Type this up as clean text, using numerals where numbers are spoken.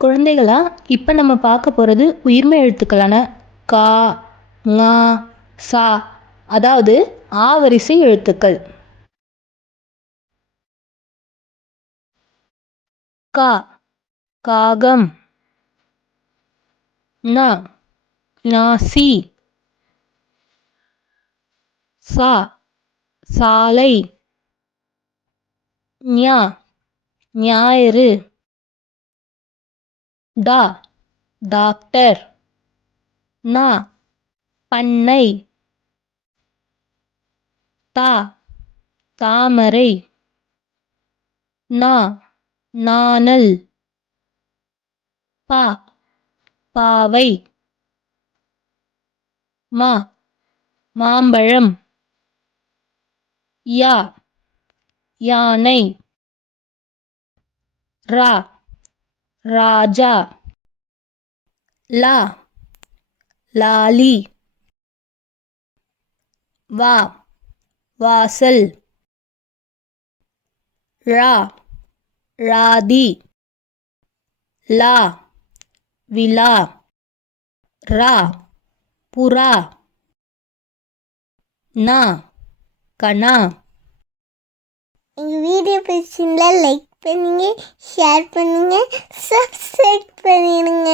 குழந்தைகளா, இப்போ நம்ம பார்க்க போகிறது உயிர்மெய் எழுத்துக்களான கா, ஙா, சா, அதாவது ஆ வரிசை எழுத்துக்கள். கா, காகம். ந, நாசி. சா, சாலை. ஞா, ஞாயிறு. டா, டாக்டர். நா, பண்ணை. தா, தாமரை. நா, நாணல். பா, பாவை. மா, மாம்பழம். யா, யானை. ரா, ராஜா. லா, லாலி. வா, வாசல். ழா, ழாதி. லா, விழா. ரா, புறா. நா, கணா. எங்கள் வீடியோ பிடிச்சிருந்தா லைக் பண்ணுங்கள், ஷேர் பண்ணுங்கள், சப்ஸ்கிரைப் பண்ணிடுங்க.